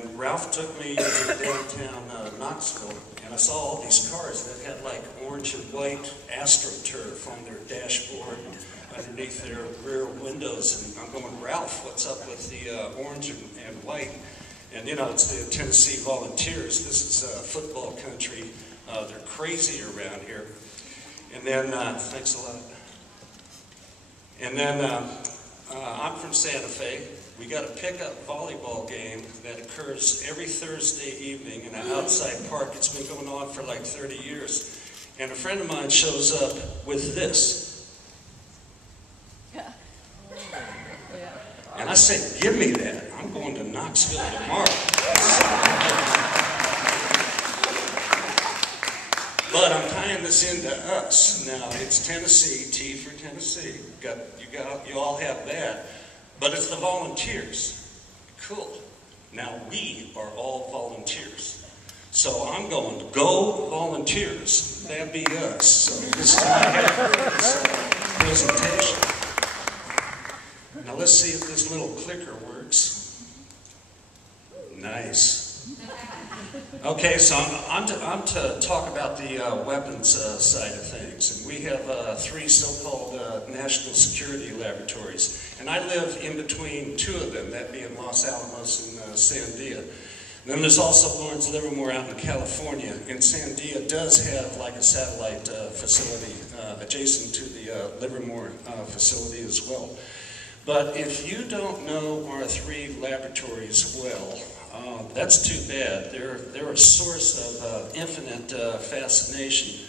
And Ralph took me to downtown Knoxville, and I saw all these cars that had like orange and white AstroTurf on their dashboard and underneath their rear windows. And I'm going, Ralph, what's up with the orange and white? And you know, it's the Tennessee Volunteers. This is football country. They're crazy around here. And then, thanks a lot. And then I'm from Santa Fe. We got a pickup volleyball game that occurs every Thursday evening in an outside park. It's been going on for like 30 years. And a friend of mine shows up with this. And I said, give me that. I'm going to Knoxville tomorrow. But I'm tying this into us. Now, it's Tennessee, T for Tennessee. You all have that. But it's the volunteers. Cool. Now, we are all volunteers. So I'm going to go volunteers. That'd be us. So this is my presentation. Now, let's see if this little clicker works. Nice. Okay, so I'm to talk about the weapons side of things. And we have 3 so-called national security laboratories. And I live in between 2 of them, that being Los Alamos and Sandia. And then there's also Lawrence Livermore out in California. And Sandia does have like a satellite facility adjacent to the Livermore facility as well. But if you don't know our 3 laboratories well, that's too bad. They're a source of infinite fascination,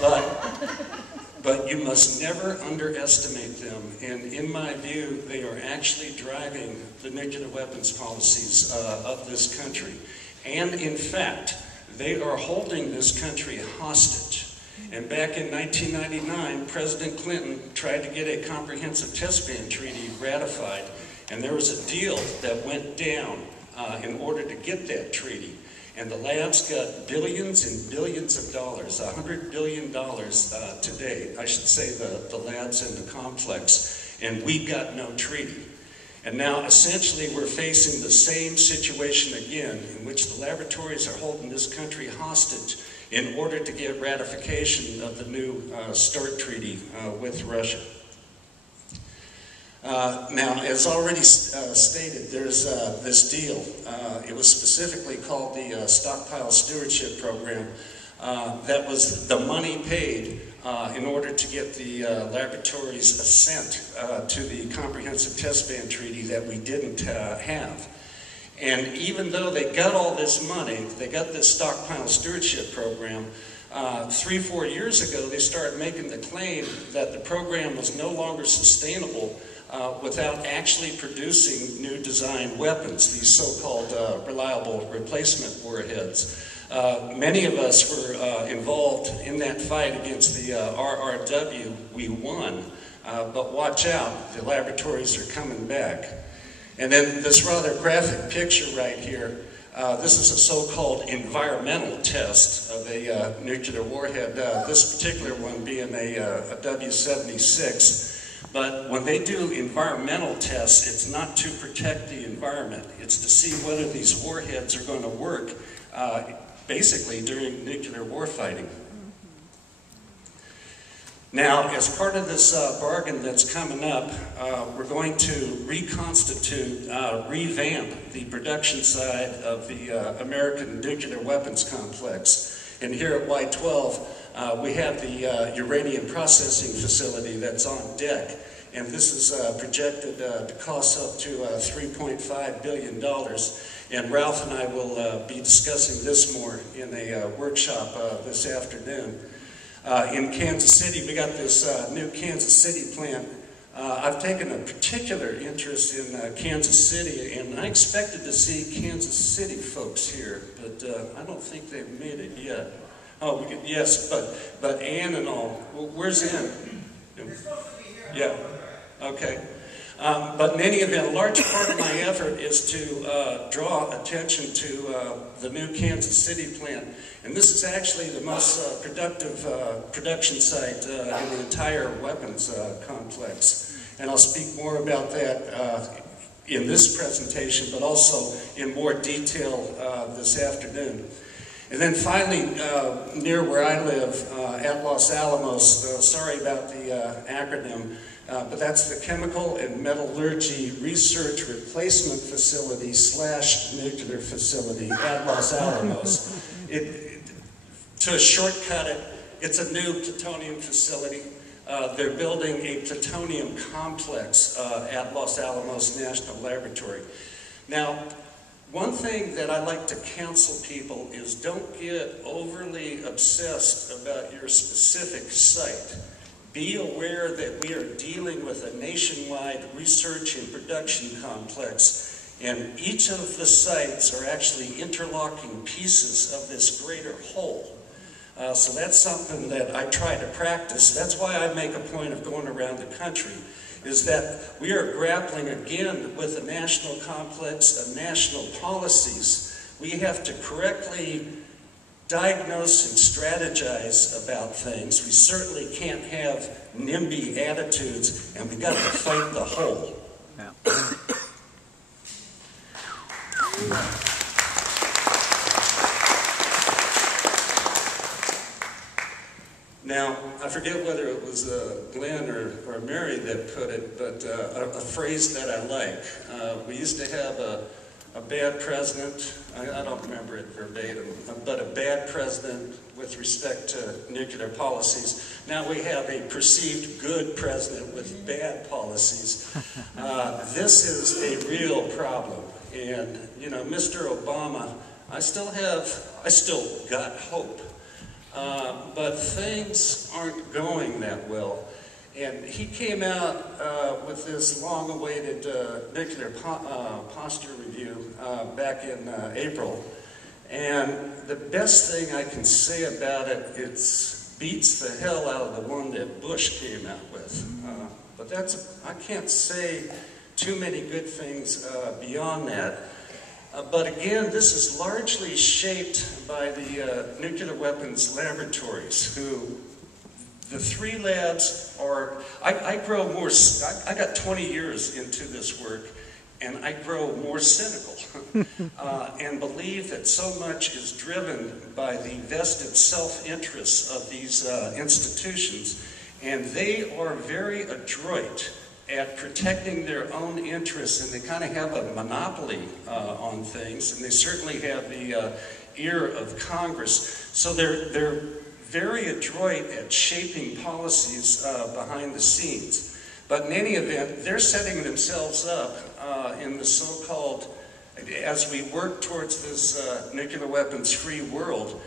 but you must never underestimate them. And in my view, they are actually driving the nuclear weapons policies of this country. And in fact, they are holding this country hostage. And back in 1999, President Clinton tried to get a comprehensive test ban treaty ratified, and there was a deal that went down in order to get that treaty. And the labs got billions and billions of dollars, $100 billion today, I should say the labs and the complex, and we got no treaty. And now essentially we're facing the same situation again, in which the laboratories are holding this country hostage in order to get ratification of the new START treaty with Russia. Now, as already stated, there's this deal. It was specifically called the Stockpile Stewardship Program. That was the money paid in order to get the laboratories assent to the Comprehensive Test Ban Treaty that we didn't have. And even though they got all this money, they got this Stockpile Stewardship Program, 3-4 years ago they started making the claim that the program was no longer sustainable without actually producing new design weapons, these so-called reliable replacement warheads. Many of us were involved in that fight against the RRW. We won, but watch out, the laboratories are coming back. And then this rather graphic picture right here, this is a so-called environmental test of a nuclear warhead, this particular one being a W-76. But when they do environmental tests, it's not to protect the environment. It's to see whether these warheads are going to work, basically during nuclear warfighting. Now, as part of this bargain that's coming up, we're going to reconstitute, revamp the production side of the American nuclear weapons complex. And here at Y-12, we have the uranium processing facility that's on deck. And this is projected to cost up to $3.5 billion. And Ralph and I will be discussing this more in a workshop this afternoon. In Kansas City, we got this new Kansas City plant. I've taken a particular interest in Kansas City, and I expected to see Kansas City folks here, but I don't think they've made it yet. Oh, yes, but Ann and all. Where's Ann? Yeah. Okay. But in any event, a large part of my effort is to draw attention to the new Kansas City plant. And this is actually the most productive production site in the entire weapons complex. And I'll speak more about that in this presentation, but also in more detail this afternoon. And then finally, near where I live, at Los Alamos, sorry about the acronym, but that's the Chemical and Metallurgy Research Replacement Facility / Nuclear Facility at Los Alamos. To shortcut it, it's a new plutonium facility. They're building a plutonium complex at Los Alamos National Laboratory. Now, one thing that I like to counsel people is don't get overly obsessed about your specific site. Be aware that we are dealing with a nationwide research and production complex, and each of the sites are actually interlocking pieces of this greater whole. So that's something that I try to practice. That's why I make a point of going around the country, is that we are grappling again with a national complex of national policies. We have to correctly diagnose and strategize about things. We certainly can't have NIMBY attitudes, and we got to fight the whole. Yeah. Now, I forget whether it was Glenn or Mary that put it, but a phrase that I like. We used to have a bad president, I don't remember it verbatim, but a bad president with respect to nuclear policies. Now we have a perceived good president with bad policies. This is a real problem. And, you know, Mr. Obama, I still got hope. But things aren't going that well. And he came out with this long-awaited nuclear posture review back in April. And the best thing I can say about it, it beats the hell out of the one that Bush came out with. But I can't say too many good things beyond that. But again, this is largely shaped by the nuclear weapons laboratories, who the three labs are, I grow more, I got 20 years into this work, and I grow more cynical and believe that so much is driven by the vested self-interests of these institutions, and they are very adroit at protecting their own interests, and they kind of have a monopoly on things, and they certainly have the ear of Congress. So they're very adroit at shaping policies behind the scenes. But in any event, they're setting themselves up in the so-called, as we work towards this nuclear weapons-free world,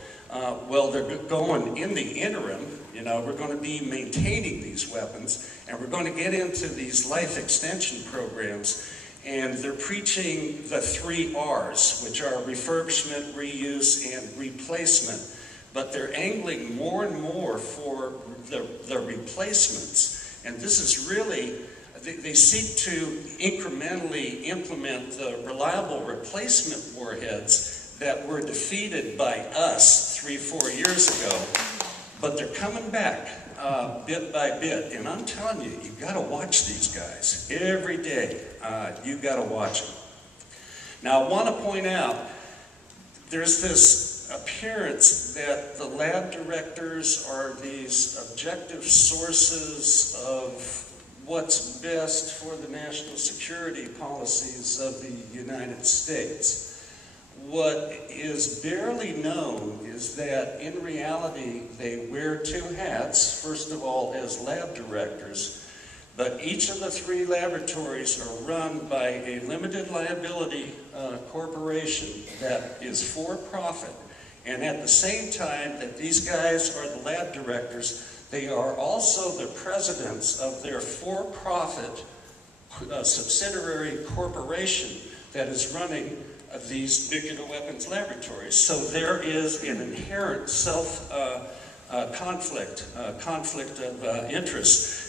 well, they're going in the interim. You know, we're going to be maintaining these weapons, and we're going to get into these life extension programs, and they're preaching the 3 R's, which are refurbishment, reuse, and replacement. But they're angling more and more for the replacements, and this is really, they seek to incrementally implement the reliable replacement warheads that were defeated by us 3-4 years ago. But they're coming back bit by bit, and I'm telling you, you've got to watch these guys every day. You've got to watch them. Now, I want to point out, there's this appearance that the lab directors are these objective sources of what's best for the national security policies of the United States. What is barely known is that in reality they wear 2 hats, first of all as lab directors, but each of the 3 laboratories are run by a limited liability corporation that is for profit, and at the same time that these guys are the lab directors, they are also the presidents of their for-profit subsidiary corporation that is running these nuclear weapons laboratories. So there is an inherent conflict of interest.